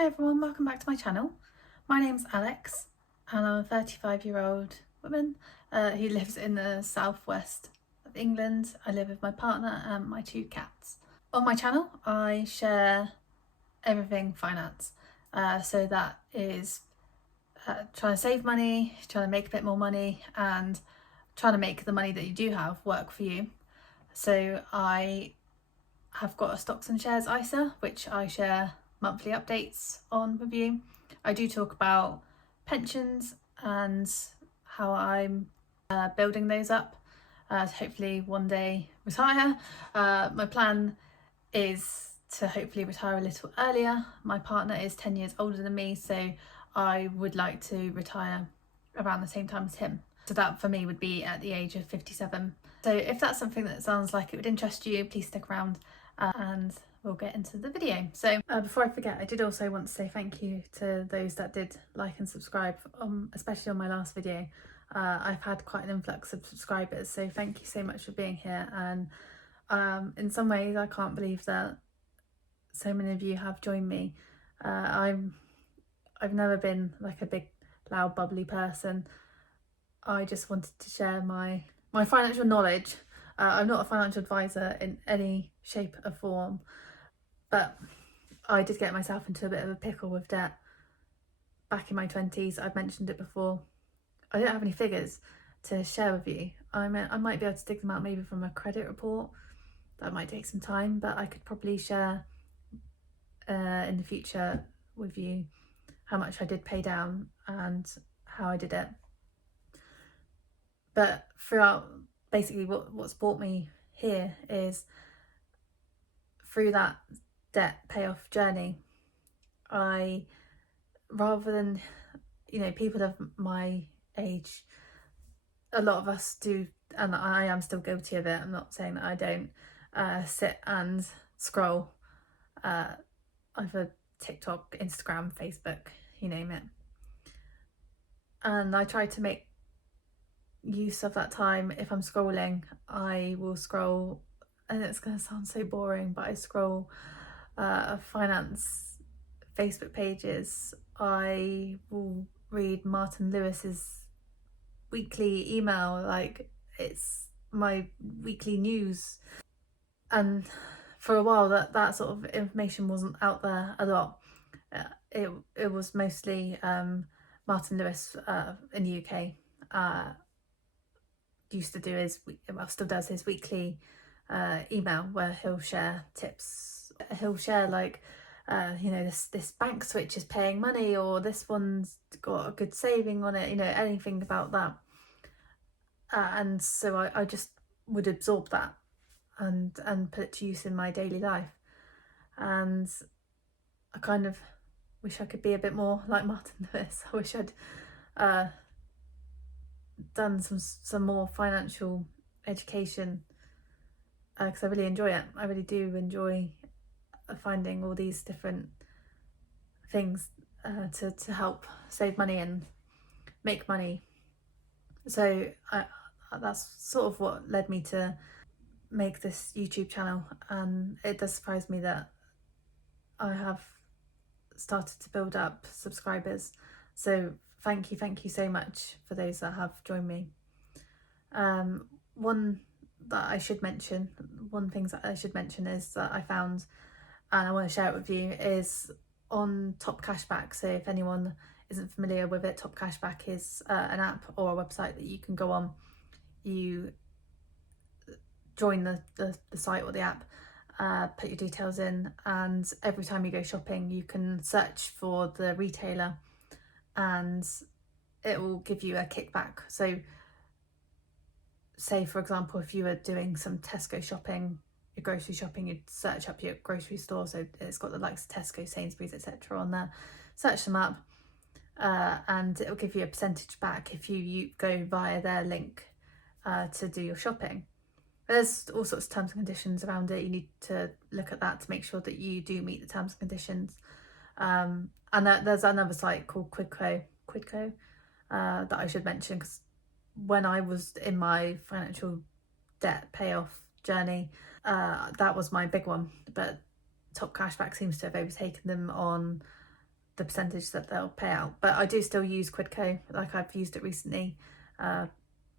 Hi everyone, welcome back to my channel. My name's Alex and I'm a 35-year-old woman who lives in the southwest of England. I live with my partner and my 2 cats. On my channel I share everything finance, so that is trying to save money, trying to make a bit more money and trying to make the money that you do have work for you. So I have got a stocks and shares ISA which I share monthly updates on with you. I do talk about pensions and how I'm building those up to hopefully one day retire. My plan is to hopefully retire a little earlier. My partner is 10 years older than me, so I would like to retire around the same time as him. So that for me would be at the age of 57. So if that's something that sounds like it would interest you, please stick around and we'll get into the video. So before I forget, I did also want to say thank you to those that did like and subscribe, especially on my last video. I've had quite an influx of subscribers, so thank you so much for being here. And in some ways I can't believe that so many of you have joined me. I've never been like a big loud bubbly person. I just wanted to share my financial knowledge. I'm not a financial advisor in any shape or form, but I did get myself into a bit of a pickle with debt back in my 20s. I've mentioned it before. I don't have any figures to share with you. I might be able to dig them out maybe from a credit report. That might take some time, but I could probably share in the future with you how much I did pay down and how I did it. But throughout, basically what's brought me here is through that debt payoff journey, rather than, people of my age, a lot of us do, and I am still guilty of it, I'm not saying that I don't, sit and scroll either TikTok, Instagram, Facebook, you name it. And I try to make use of that time. If I'm scrolling, I will scroll, and it's going to sound so boring, but I scroll finance Facebook pages. I will read Martin Lewis's weekly email, like it's my weekly news. And for a while that sort of information wasn't out there a lot. It was mostly Martin Lewis in the UK used to do still does his weekly email where he'll share tips. He'll share like this bank switch is paying money, or this one's got a good saving on it, anything about that. And so I just would absorb that and put it to use in my daily life. And I kind of wish I could be a bit more like Martin Lewis. I wish I'd done some more financial education, because I really enjoy it. I really do enjoy finding all these different things to help save money and make money. So that's sort of what led me to make this YouTube channel, and it does surprise me that I have started to build up subscribers. So thank you so much for those that have joined me. One thing that I should mention is that I found, and I want to share it with you, is on Top Cashback. So if anyone isn't familiar with it, Top Cashback is an app or a website that you can go on. You join the site or the app, put your details in, and every time you go shopping you can search for the retailer and it will give you a kickback. So say for example, if you were doing some Tesco shopping, your grocery shopping, you'd search up your grocery store, so it's got the likes of Tesco, Sainsbury's, etc. on there, search them up, and it'll give you a percentage back if you go via their link to do your shopping. There's all sorts of terms and conditions around it. You need to look at that to make sure that you do meet the terms and conditions. And there's another site called Quidco that I should mention, because when I was in my financial debt payoff journey, that was my big one, but Top Cashback seems to have overtaken them on the percentage that they'll pay out. But I do still use Quidco, like I've used it recently,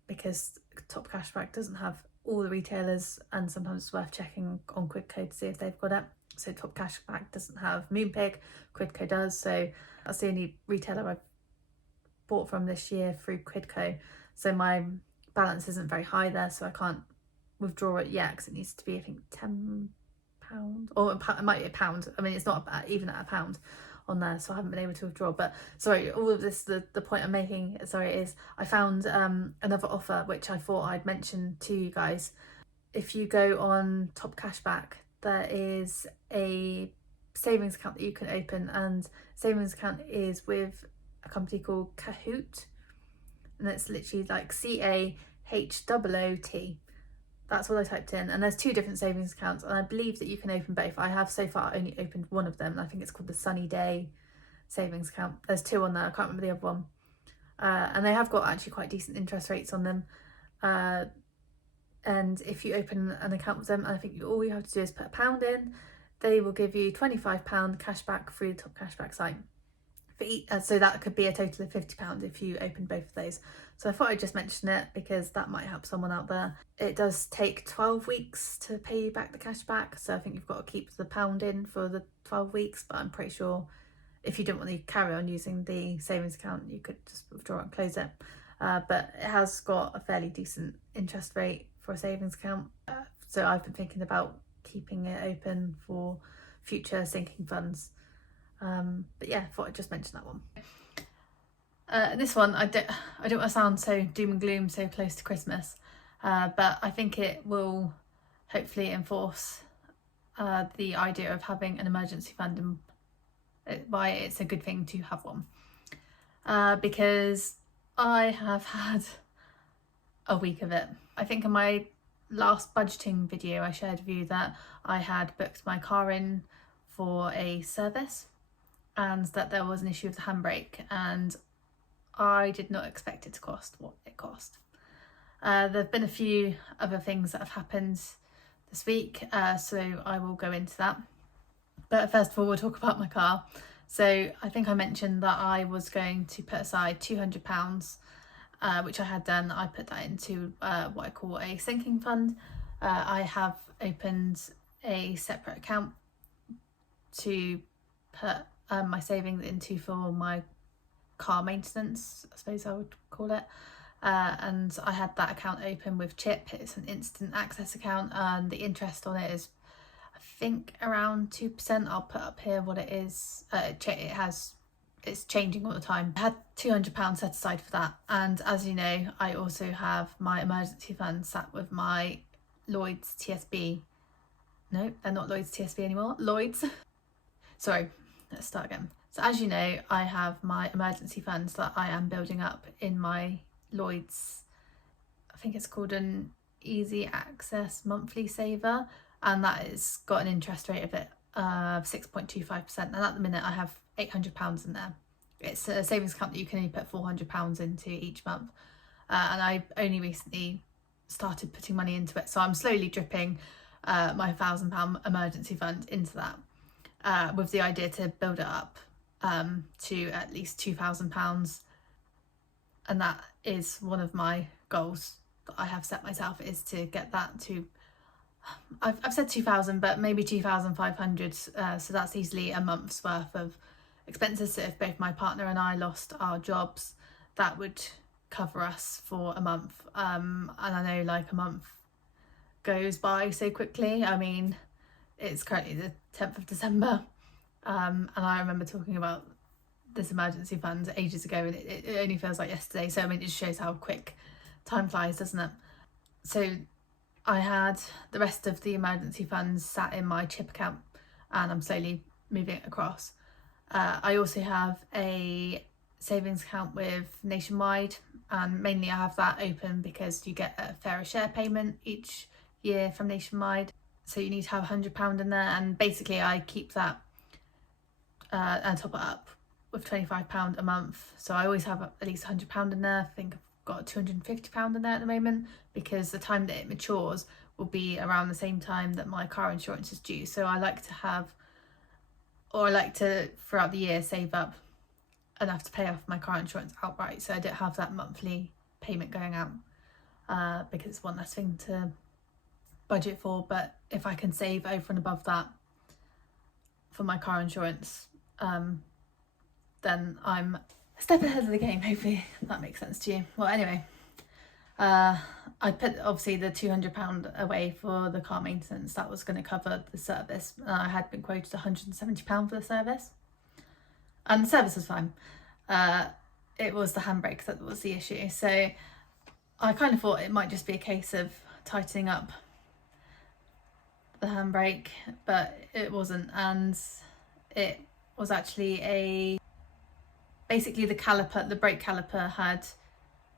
because Top Cashback doesn't have all the retailers, and sometimes it's worth checking on Quidco to see if they've got it. So Top Cashback doesn't have Moonpig, Quidco does, so that's the only retailer I've bought from this year through Quidco. So my balance isn't very high there, so I can't withdraw it yet because it needs to be, I think, £10, or it might be £1. I mean, it's not even at £1 on there, so I haven't been able to withdraw. But sorry, all of this, the point I'm making, sorry, is I found another offer which I thought I'd mention to you guys. If you go on Top Cashback, there is a savings account that you can open, and savings account is with a company called Kahoot, and it's literally like CAHOOT. That's what I typed in, and there's 2 different savings accounts, and I believe that you can open both. I have so far only opened one of them, and I think it's called the Sunny Day savings account. There's 2 on there, I can't remember the other one, and they have got actually quite decent interest rates on them, and if you open an account with them, I think all you have to do is put £1 in, they will give you £25 cash back through the Top Cashback site. So that could be a total of £50 if you open both of those. So I thought I'd just mention it because that might help someone out there. It does take 12 weeks to pay you back the cash back, so I think you've got to keep the £1 in for the 12 weeks, but I'm pretty sure if you didn't want to carry on using the savings account, you could just withdraw and close it. But it has got a fairly decent interest rate for a savings account, so I've been thinking about keeping it open for future sinking funds. But yeah, I thought I'd just mention that one. This one, I don't want to sound so doom and gloom so close to Christmas, but I think it will hopefully enforce the idea of having an emergency fund, and why it's a good thing to have one. Because I have had a week of it. I think in my last budgeting video I shared with you that I had booked my car in for a service, and that there was an issue with the handbrake, and I did not expect it to cost what it cost. There have been a few other things that have happened this week, so I will go into that. But first of all, we'll talk about my car. So I think I mentioned that I was going to put aside £200, which I had done. I put that into what I call a sinking fund. I have opened a separate account to put my savings into for my car maintenance, I suppose I would call it, and I had that account open with Chip. It's an instant access account, and the interest on it is, I think, around 2%. I'll put up here what it is. It's changing all the time. I had £200 set aside for that, and as you know, I also have my emergency fund sat with my Lloyds TSB. No, they're not Lloyds TSB anymore. Lloyds. Sorry, let's start again. So as you know, I have my emergency funds that I am building up in my Lloyds. I think it's called an easy access monthly saver, and that has got an interest rate of 6.25%. And at the minute I have £800 in there. It's a savings account that you can only put £400 into each month, and I only recently started putting money into it, so I'm slowly dripping my £1,000 emergency fund into that, with the idea to build it up to at least £2,000, and that is one of my goals that I have set myself, is to get that to, I've said 2,000, but maybe 2,500, so that's easily a month's worth of expenses. So if both my partner and I lost our jobs, that would cover us for a month, and I know, like, a month goes by so quickly. I mean, it's currently the 10th of December, and I remember talking about this emergency fund ages ago, and it only feels like yesterday. So I mean, it just shows how quick time flies, doesn't it? So I had the rest of the emergency funds sat in my Chip account, and I'm slowly moving it across. I also have a savings account with Nationwide, and mainly I have that open because you get a fairer share payment each year from Nationwide, so you need to have £100 in there, and basically I keep that and top it up with £25 a month, so I always have at least £100 in there. I think I've got £250 in there at the moment, because the time that it matures will be around the same time that my car insurance is due, so I like to have or I like to throughout the year save up enough to pay off my car insurance outright, so I don't have that monthly payment going out, because it's one less thing to budget for. But if I can save over and above that for my car insurance, then I'm a step ahead of the game. Hopefully that makes sense to you. Well, anyway, I put obviously the £200 away for the car maintenance. That was going to cover the service. I had been quoted £170 for the service, and the service was fine. It was the handbrake that was the issue. So I kind of thought it might just be a case of tightening up the handbrake, but it wasn't. And it was actually basically the caliper, the brake caliper had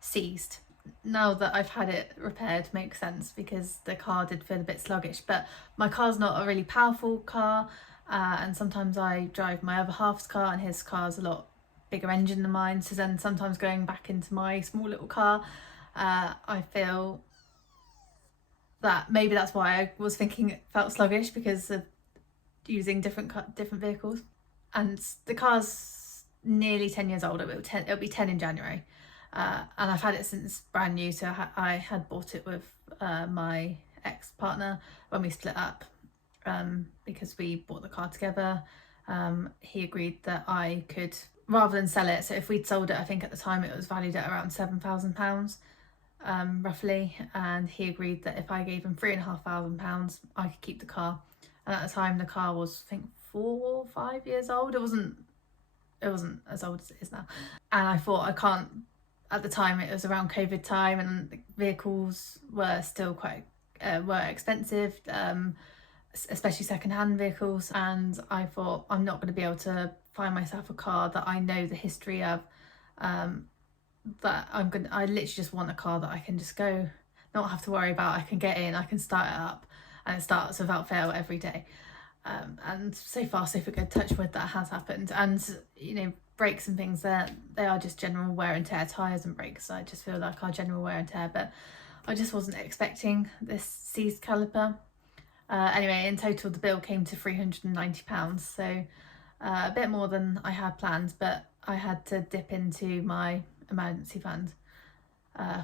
seized. Now that I've had it repaired, makes sense, because the car did feel a bit sluggish. But my car's not a really powerful car, and sometimes I drive my other half's car, and his car's a lot bigger engine than mine. So then sometimes going back into my small little car, I feel that maybe that's why I was thinking it felt sluggish, because of using different vehicles. And the car's nearly 10 years old. It'll be 10 in January. And I've had it since brand new. So I had bought it with my ex-partner when we split up, because we bought the car together. He agreed that I could, rather than sell it, so if we'd sold it, I think at the time it was valued at around £7,000, roughly, and he agreed that if I gave him £3,500, I could keep the car. And at the time the car was, I think, 4 or 5 years old. It wasn't as old as it is now. And I thought, I can't, at the time it was around COVID time, and vehicles were still quite were expensive, especially second-hand vehicles. And I thought, I'm not going to be able to find myself a car that I know the history of, that I literally just want a car that I can just go, not have to worry about. I can get in, I can start it up, and it starts without fail every day. And so far so good, touch wood, that has happened. And you know, brakes and things, they are just general wear and tear. Tyres and brakes, I just feel like, are general wear and tear. But I just wasn't expecting this seized caliper. Anyway, in total the bill came to £390, so a bit more than I had planned, but I had to dip into my emergency fund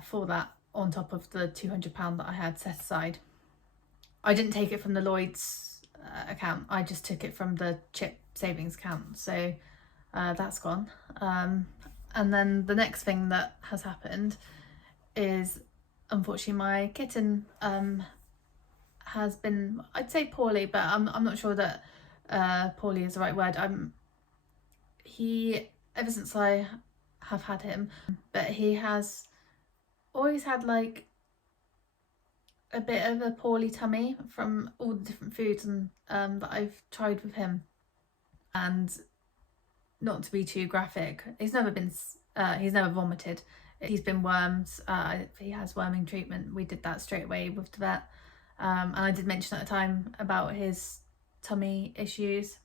for that, on top of the £200 that I had set aside. I didn't take it from the Lloyds account, I just took it from the chip savings account, so that's gone. And then the next thing that has happened is, unfortunately, my kitten has been, I'd say poorly, but I'm not sure that poorly is the right word. Ever since I have had him, but he has always had like a bit of a poorly tummy from all the different foods and that I've tried with him. And not to be too graphic, he's never vomited. He's been wormed. He has worming treatment. We did that straight away with the vet. And I did mention at the time about his tummy issues,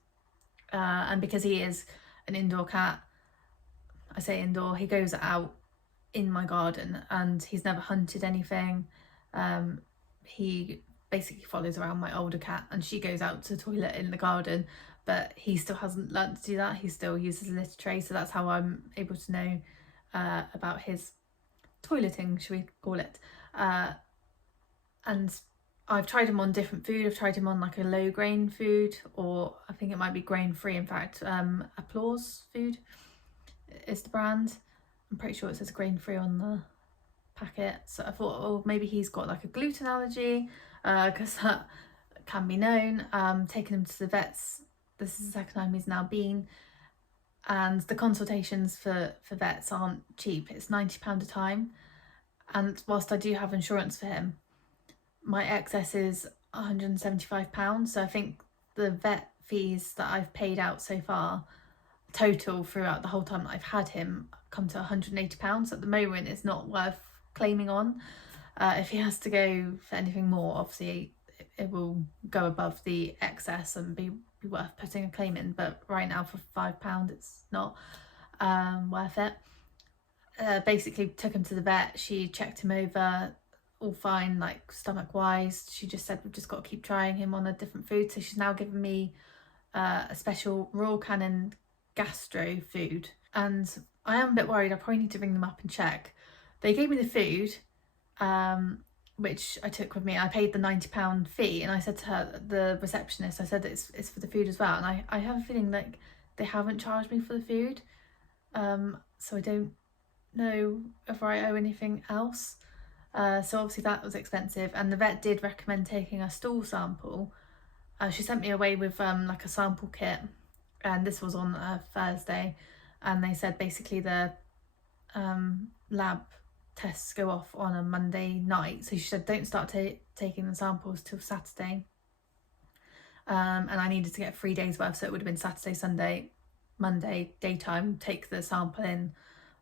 and because he is an indoor cat, I say indoor, he goes out in my garden and he's never hunted anything. He basically follows around my older cat, and she goes out to the toilet in the garden, but he still hasn't learned to do that. He still uses a litter tray, so that's how I'm able to know about his toileting, should we call it. And I've tried him on different food. I've tried him on like a low grain food, or I think it might be grain free, in fact. Applause food is the brand. I'm pretty sure it says grain free on the packet. So I thought, oh, maybe he's got like a gluten allergy, because that can be known. Taking him to the vets, this is the second time he's now been, and the consultations for vets aren't cheap. It's £90 a time, and whilst I do have insurance for him, my excess is £175. So I think the vet fees that I've paid out so far, total throughout the whole time that I've had him, come to £180. At the moment it's not worth claiming on. If he has to go for anything more, obviously it will go above the excess and be worth putting a claim in, but right now for £5 it's not worth it. Basically took him to the vet, she checked him over, all fine, like stomach wise. She just said we've just got to keep trying him on a different food. So she's now given me a special Royal Canin gastro food, and I am a bit worried. I probably need to ring them up and check. They gave me the food, which I took with me. I paid the £90 fee, and I said to her, the receptionist, I said it's for the food as well, and I have a feeling like they haven't charged me for the food, so I don't know if I owe anything else. So obviously that was expensive, and the vet did recommend taking a stool sample. She sent me away with like a sample kit, and this was on a Thursday, and they said basically the lab tests go off on a Monday night, so she said don't start taking the samples till Saturday, and I needed to get 3 days worth, so it would have been Saturday, Sunday, Monday daytime, take the sample in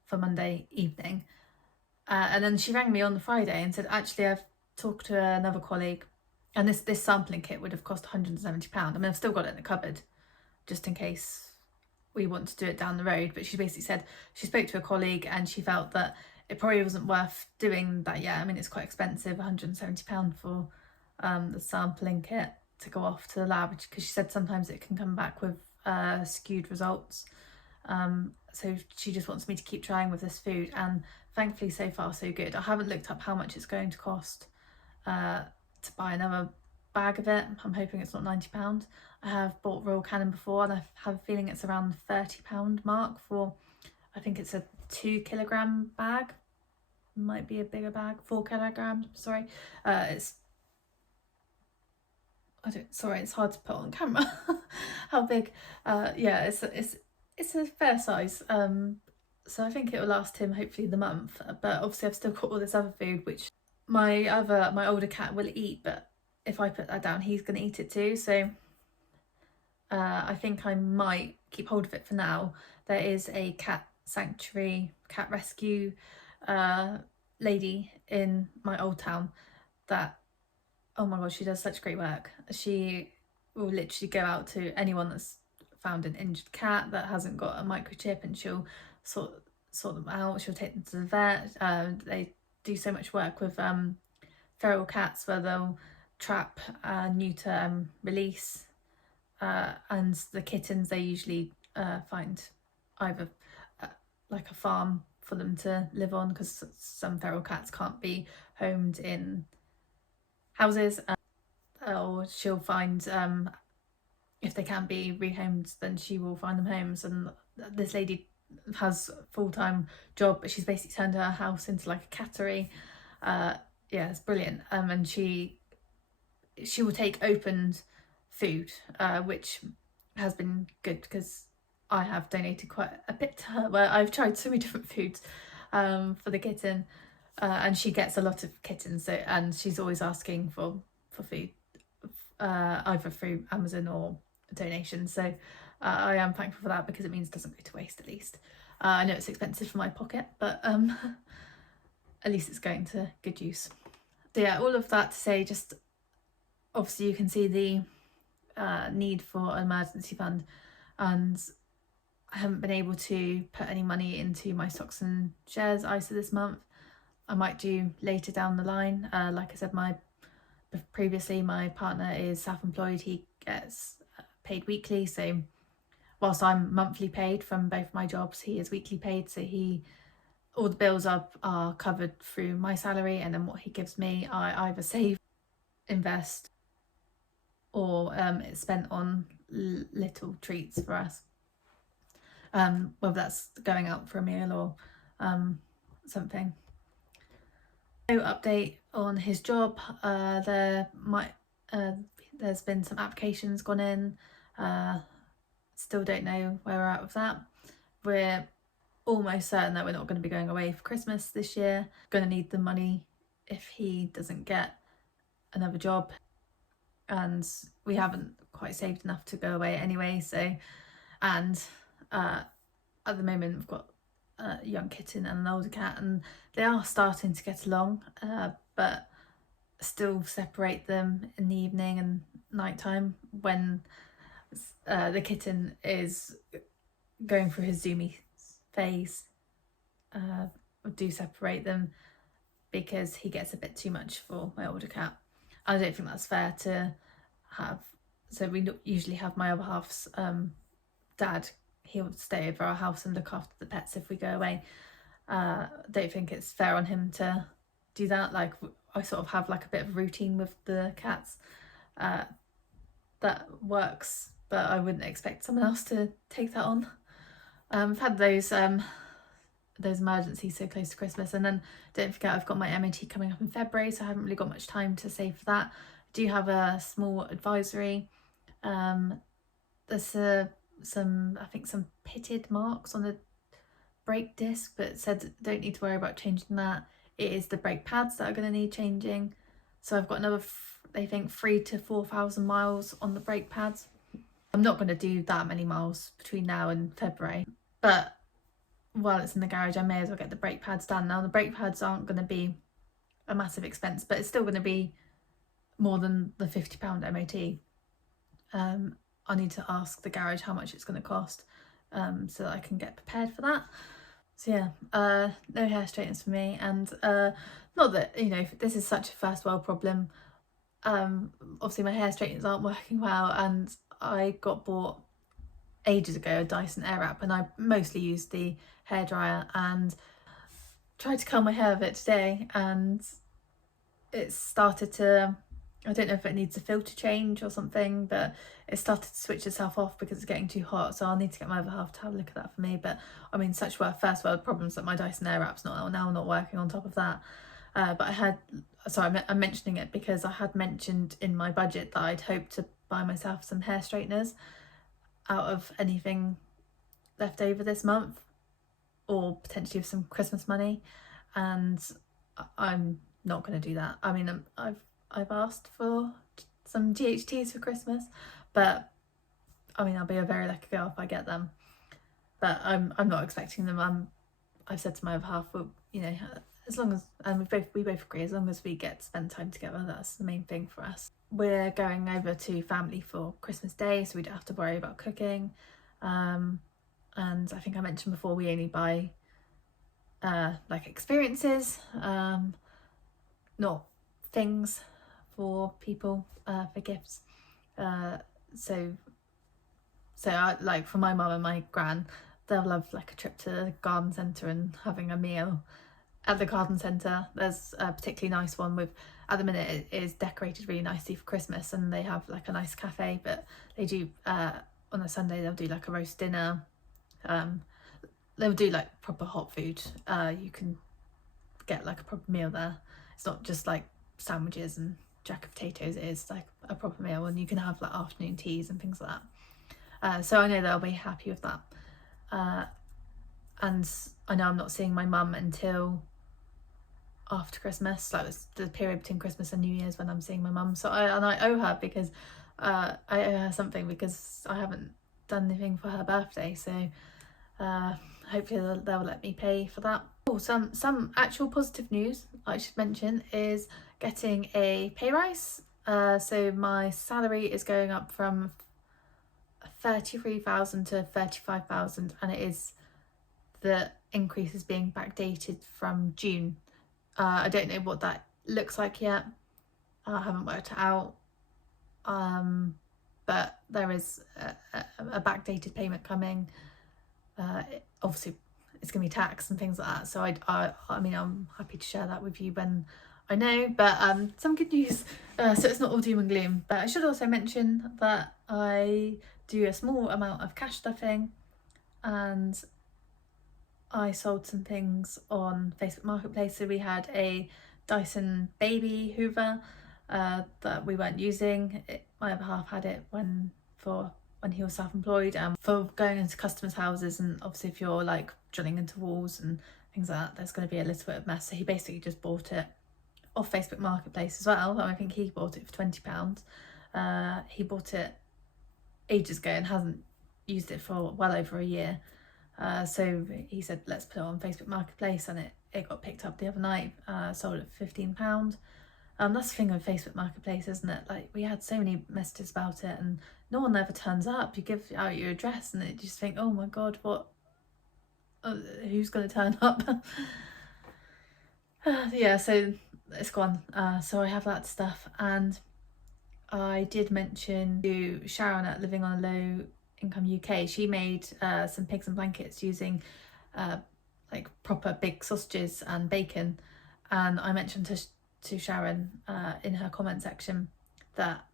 for Monday evening. And then she rang me on the Friday and said, actually, I've talked to another colleague, and this sampling kit would have cost £170. I mean, I've still got it in the cupboard just in case we want to do it down the road. But she basically said she spoke to a colleague and she felt that it probably wasn't worth doing that yet. I mean, it's quite expensive, £170 for the sampling kit to go off to the lab, because she said sometimes it can come back with skewed results. So she just wants me to keep trying with this food, and thankfully so far so good. I haven't looked up how much it's going to cost to buy another bag of it. I'm hoping it's not £90. I have bought Royal Canin before, and I have a feeling it's around the £30 mark for, I think it's a 2 kilogram bag, might be a bigger bag, 4 kilograms, sorry. It's hard to put on camera how big. Yeah, it's a fair size, so I think it will last him hopefully the month. But obviously I've still got all this other food which my older cat will eat, but if I put that down he's going to eat it too, so I think I might keep hold of it for now. There is a cat sanctuary, cat rescue lady in my old town that, oh my god, she does such great work. She will literally go out to anyone that's found an injured cat that hasn't got a microchip, and she'll sort them out. She'll take them to the vet. They do so much work with feral cats where they'll trap, neuter, and release. And the kittens, they usually find either like a farm for them to live on, because some feral cats can't be homed in houses, or she'll find, if they can be rehomed, then she will find them homes. And this lady has a full-time job, but she's basically turned her house into like a cattery. Yeah, it's brilliant. And she will take opened food, which has been good because I have donated quite a bit to her, where I've tried so many different foods for the kitten, and she gets a lot of kittens, so, and she's always asking for food, either through Amazon or donations. So I am thankful for that, because it means it doesn't go to waste at least. I know it's expensive for my pocket, but at least it's going to good use. So yeah, all of that to say, just obviously you can see the need for an emergency fund, and I haven't been able to put any money into my stocks and shares ISA this month. I might do later down the line. Like I said, previously my partner is self-employed. He gets paid weekly, so whilst I'm monthly paid from both my jobs, he is weekly paid, so all the bills are covered through my salary, and then what he gives me I either save, invest, or it's spent on little treats for us, whether that's going out for a meal or something. No update on his job. There's been some applications gone in. Still don't know where we're at with that. We're almost certain that we're not going to be going away for Christmas this year. Going to need the money if he doesn't get another job, and we haven't quite saved enough to go away anyway. So, and at the moment we've got a young kitten and an older cat, and they are starting to get along, but still separate them in the evening and nighttime when the kitten is going through his zoomy phase. Do separate them because he gets a bit too much for my older cat. I don't think that's fair to have so we usually have my other half's dad. He'll stay over our house and look after the pets if we go away. Don't think it's fair on him to do that. Like, I sort of have like a bit of a routine with the cats that works, but I wouldn't expect someone else to take that on. I've had those emergencies so close to Christmas, and then don't forget I've got my MOT coming up in February, so I haven't really got much time to save for that. I do have a small advisory. There's some pitted marks on the brake disc, but it said don't need to worry about changing that. It is the brake pads that are going to need changing. So I've got another, they think, 3,000 to 4,000 miles on the brake pads. I'm not going to do that many miles between now and February, but while it's in the garage, I may as well get the brake pads done. Now, the brake pads aren't going to be a massive expense, but it's still going to be more than the £50 MOT. I need to ask the garage how much it's going to cost, so that I can get prepared for that. So yeah, no hair straighteners for me, and not that, you know, this is such a first world problem. Obviously my hair straighteners aren't working well, and I got bought ages ago a Dyson Airwrap, and I mostly used the hairdryer and tried to curl my hair with it today, and it started to, I don't know if it needs a filter change or something, but it started to switch itself off because it's getting too hot, so I'll need to get my other half to have a look at that for me. But I mean, such were first world problems that my Dyson Airwrap's not working on top of that. But I'm mentioning it because I had mentioned in my budget that I'd hoped to buy myself some hair straighteners out of anything left over this month, or potentially with some Christmas money, and I'm not going to do that. I mean, I've asked for some GHTs for Christmas, but I mean, I'll be a very lucky girl if I get them. But I'm not expecting them. I've said to my other half, well, you know, as long as, and we both agree, as long as we get to spend time together, that's the main thing for us. We're going over to family for Christmas Day, so we don't have to worry about cooking. And I think I mentioned before, we only buy like experiences, not things for people, for gifts. So I, like, for my mum and my gran, they'll love like a trip to the garden centre and having a meal at the garden centre. There's a particularly nice one with, at the minute it is decorated really nicely for Christmas, and they have like a nice cafe, but they do on a Sunday they'll do like a roast dinner. They'll do like proper hot food. You can get like a proper meal there. It's not just like sandwiches and jack of potatoes, it is like a proper meal, and you can have like afternoon teas and things like that. So I know they'll be happy with that. And I know I'm not seeing my mum until after Christmas, like it's the period between Christmas and New Year's when I'm seeing my mum. So I owe her, because I owe her something, because I haven't done anything for her birthday. So hopefully they'll let me pay for that. Oh, some actual positive news I should mention is getting a pay rise. So my salary is going up from 33,000 to 35,000, and it is, the increase is being backdated from June. I don't know what that looks like yet. I haven't worked it out. But there is a backdated payment coming. Obviously it's going to be taxed and things like that, so I mean, I'm happy to share that with you when I know. But some good news, so it's not all doom and gloom. But I should also mention that I do a small amount of cash stuffing, and I sold some things on Facebook Marketplace. So we had a Dyson baby hoover that we weren't using. My other half had it when he was self-employed, and for going into customers' houses, and obviously if you're like drilling into walls and things like that, there's going to be a little bit of mess. So he basically just bought it off Facebook Marketplace as well. I think he bought it for £20. He bought it ages ago and hasn't used it for well over a year. So he said, let's put it on Facebook Marketplace, and it got picked up the other night, sold it for £15. That's the thing with Facebook Marketplace, isn't it? Like, we had so many messages about it and no one ever turns up. You give out your address and you just think, oh my god, what? Who's going to turn up? Yeah, so it's gone. So I have that stuff, and I did mention to Sharon at Living on a Low Income UK, she made some pigs and blankets using like proper big sausages and bacon, and I mentioned to Sharon in her comment section that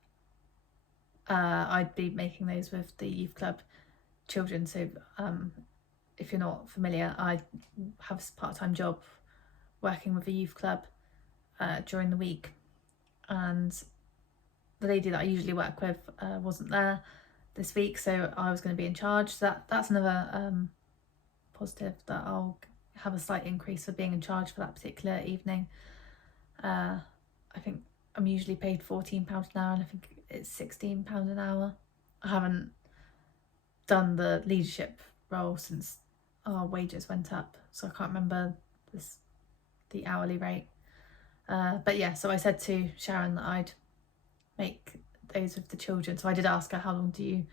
I'd be making those with the youth club children. So if you're not familiar, I have a part-time job working with a youth club during the week, and the lady that I usually work with wasn't there this week, so I was going to be in charge. So that's another positive, that I'll have a slight increase for being in charge for that particular evening. I think I'm usually paid £14 an hour, and I think it's £16 an hour. I haven't done the leadership role since our wages went up, so I can't remember the hourly rate. But yeah, so I said to Sharon that I'd make those with the children. So I did ask her, how long do you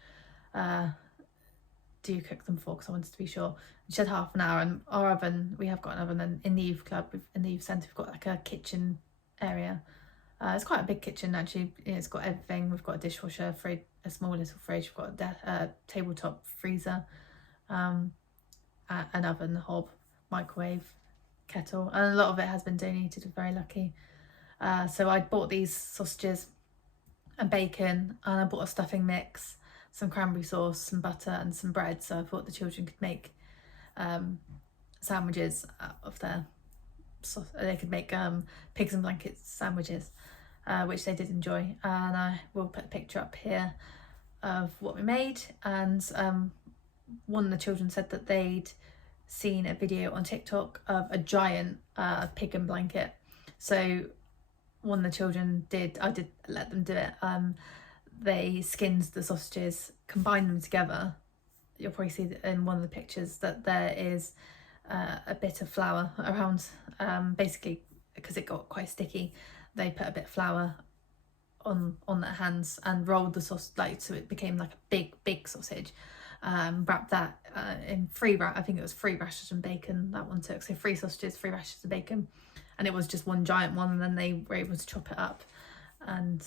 cook them for, because I wanted to be sure. She said half an hour, and our oven, we have got an oven, and in the youth club, in the youth centre, we've got like a kitchen area. It's quite a big kitchen actually. It's got everything. We've got a dishwasher, fridge, a small little fridge, we've got a tabletop freezer, an oven, hob, microwave, kettle, and a lot of it has been donated. We're very lucky. So I bought these sausages and bacon, and I bought a stuffing mix, some cranberry sauce, some butter and some bread, so I thought the children could make sandwiches out of their sauce. They could make pigs and blankets sandwiches, which they did enjoy, and I will put a picture up here of what we made. And one of the children said that they'd seen a video on TikTok of a giant pig and blanket, so one of the children I did let them do it. They skinned the sausages, combined them together. You'll probably see in one of the pictures that there is a bit of flour around, basically because it got quite sticky. They put a bit of flour on their hands and rolled the sauce, like, so it became like a big sausage. Wrapped that in I think it was 3 rashers and bacon that one took, so 3 sausages, 3 rashers of bacon, and it was just one giant one, and then they were able to chop it up, and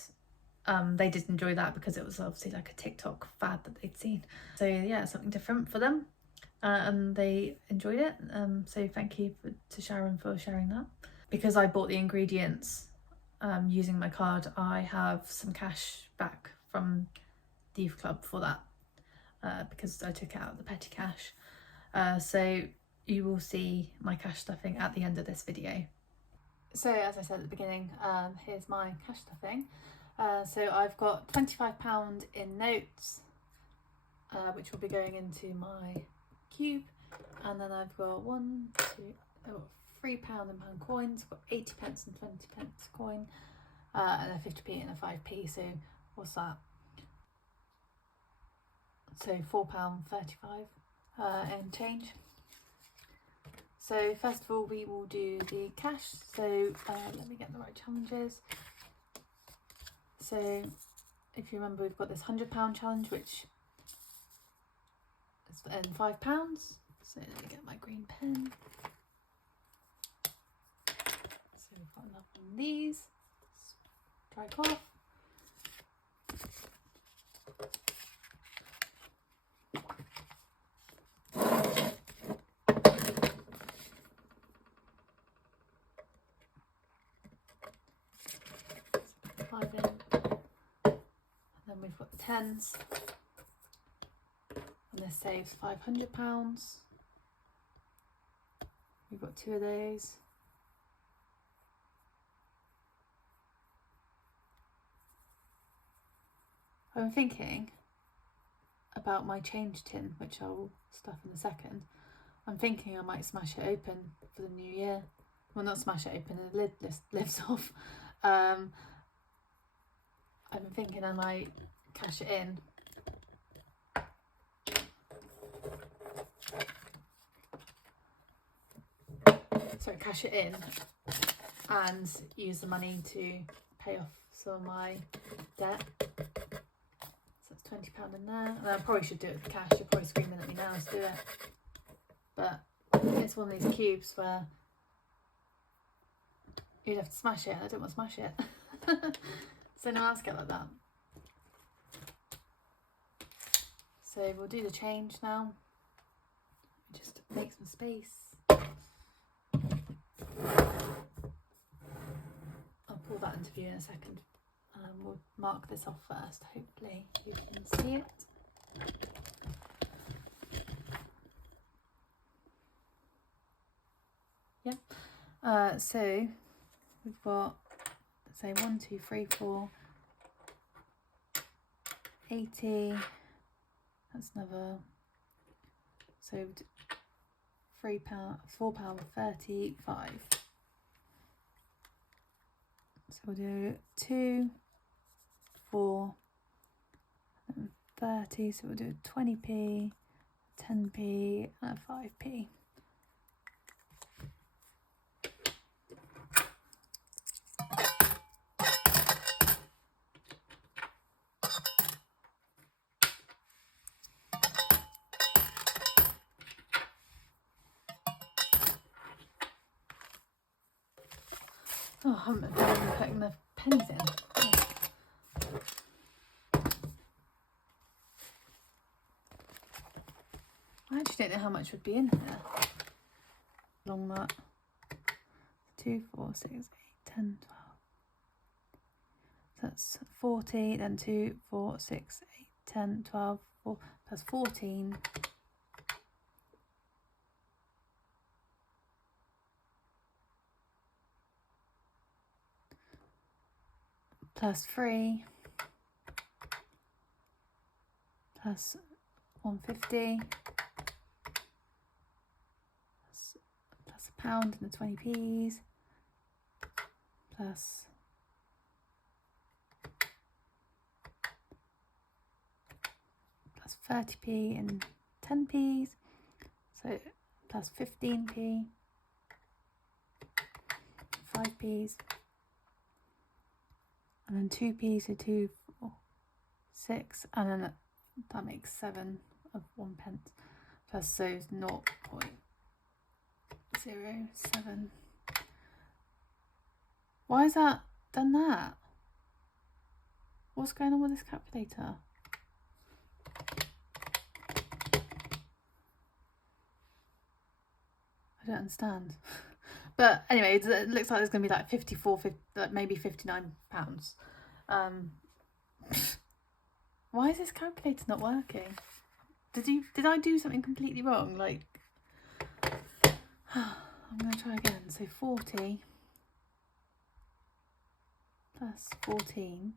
they did enjoy that because it was obviously like a TikTok fad that they'd seen. So yeah, something different for them, and they enjoyed it. So thank you to Sharon for sharing that. Because I bought the ingredients using my card, I have some cash back from the youth club for that, because I took out the petty cash. So you will see my cash stuffing at the end of this video. So as I said at the beginning, here's my cash stuffing. So I've got £25 in notes, which will be going into my cube, and then I've got £3 and pound coins. I've got 80p and 20p coin, and a 50p and a 5p. So what's that? So £4.35 and change. So first of all, we will do the cash. So let me get the right challenges. So if you remember, we've got this £100 challenge, which is in £5. So let me get my green pen. So we've got enough on these. Strike off. Then we've got the 10s, and this saves £500. We've got 2 of those. I'm thinking about my change tin, which I'll stuff in a second. I'm thinking I might smash it open for the new year. Well, not smash it open, the lid lifts off. I'm thinking I might cash it in. So cash it in and use the money to pay off some of my debt. So it's £20 in there. And I probably should do it with cash. You're probably screaming at me now to do it. But it's one of these cubes where you'd have to smash it. I don't want to smash it. So no one else get like that. So we'll do the change now. Just make some space. I'll pull that into view in a second. We'll mark this off first. Hopefully you can see it. Yeah. So we've got, say, 1, 2, 3, 4, 80. That's another. So £4.35. So we'll do 2, 4, and 30. So we'll do 20p, 10p, and 5p. Oh, I haven't been putting the pennies in. I actually don't know how much would be in here. Long that. 2, 4, 6, 8, 10, 12. So that's 40, then 2, 4, 6, 8, 10, 12, 4, plus 14. Plus 3. Plus 150. Plus a pound and the 20p's. Plus plus 30p and 10p's. So plus 15p. 5p's. And then 2p, so 2, 4, 6, and then that makes 7 of 1 pence. Plus so 0.07. Why has that done that? What's going on with this calculator? I don't understand. But anyway, it looks like there's going to be like 54, maybe £59. Why is this calculator not working? Did I do something completely wrong? Like, I'm going to try again. So 40 plus 14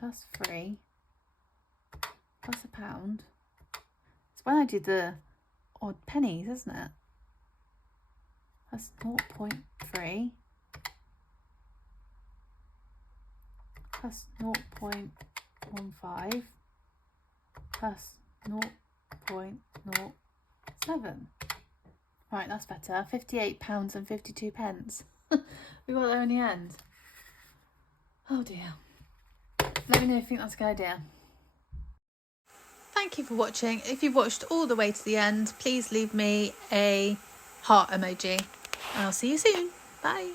plus 3 plus a pound. It's when I did the odd pennies, isn't it? That's 0.3 plus 0.15 plus 0.07. Right, that's better. £58.52. We got there in the end. Oh dear. Let me know if you think that's a good idea. Thank you for watching. If you've watched all the way to the end, please leave me a heart emoji. And I'll see you soon. Bye.